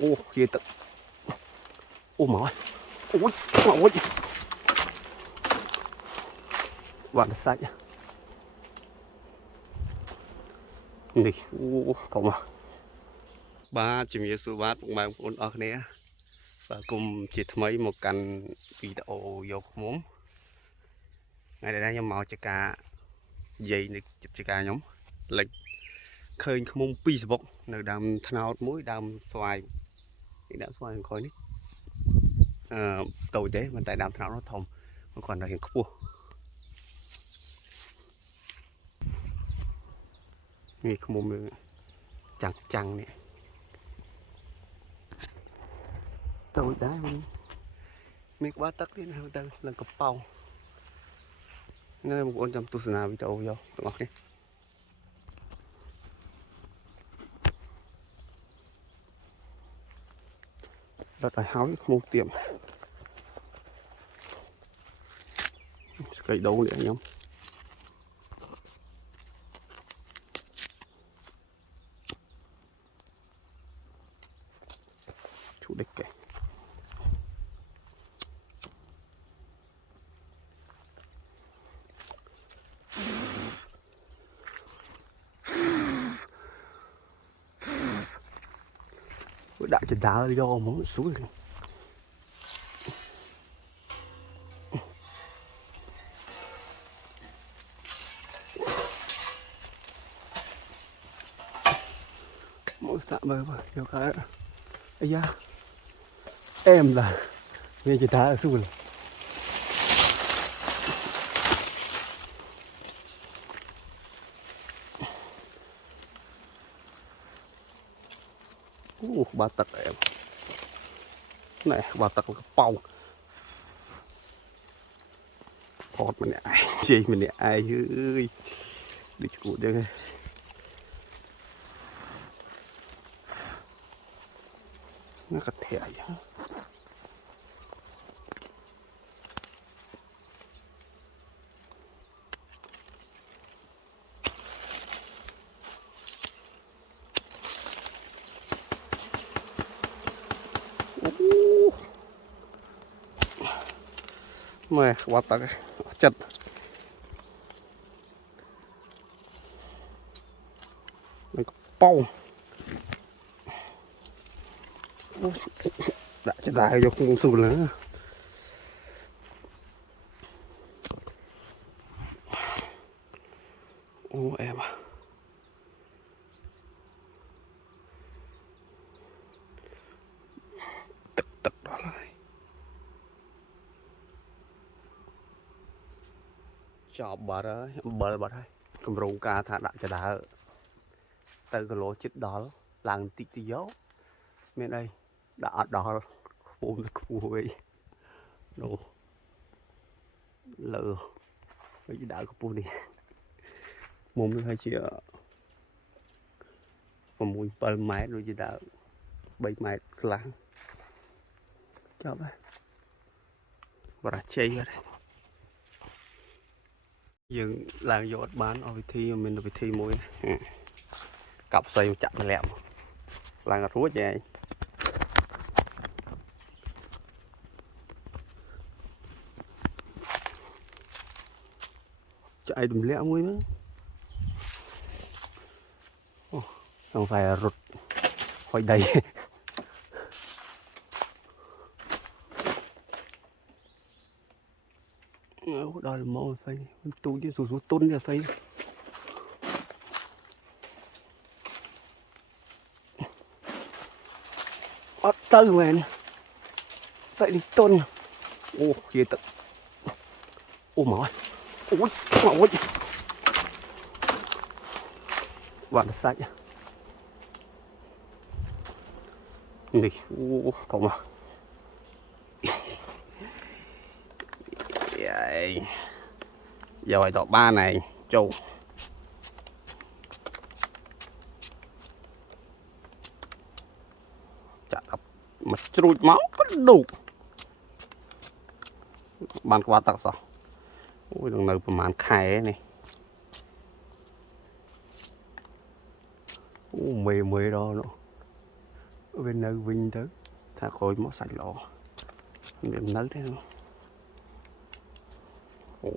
Ô kia tận. Ô máu. Ôi ôi. Bạn sạch. Nè, ô cậu mà. Ba chỉมีsố bát cũng mang ôn ở này. Và cùng chỉ mấy một căn video vô muốn. Ngày đây nhóm màu cho cả dây này chụp cho cả nhóm. Lịch khơi không pi bọc nơi đam thao muối đam xoài. Đam xoài coi ní. Tồi thế mà tại đam thao nó thòng. Nó còn là hiện cua. Nghe không mồm chẳng chẳng nè. Tồi đá luôn. Mấy quá tắc đến hơn ta lần cặp bao. Nên một con trăm tu sửa nào video vô được không? Đặt lại háo một tiệm cây đấu nữa nhóm chủ đích kìa đã cho đá do muốn xuống rồi. Mỗi xạ mơ mà nhiều cái ấy da em là nghe cho đá ở xuống rồi. Ba tật em này ba tật cái bông hột mình ai gì mình ai ơi đi cụ đây nó cắt thẻ vậy mày quá tật chật mình có bông đã cho đại vô không sụn nữa ô em à tật đó lại cho bờ đó bờ thôi cầm rung ca thả đã cho đá từ cái lỗ chết đó làng tít tí dấu bên đây đã đỏ ôm được cùi đồ lờ cái gì đã có pu đi mồm hay chỉ còn mùi bờ máy rồi gì đã bảy máy láng cho vậy và chơi vào đây dừng làng dột bán ở vị thi mình ở vị thi muối cặp xoay chặt lẹm làng rúa vậy chạy đùm lẹo muối nữa không phải rụt khỏi đầy đòi màu xây tôi chứ rủ tôn ra xây ót tư mày xây đi tôn ô kia tận ô máu ôi ôi bạn sạch nè ô cậu mà giờ bài top 3 này châu chặt ập mà chui máu đủ bàn qua tắc sao ôi đằng nàoประมาณ khai này mê mê đó nó bên nơi vinh tới thà khôi mất sạch lọ bên nơi thế không. Ồ.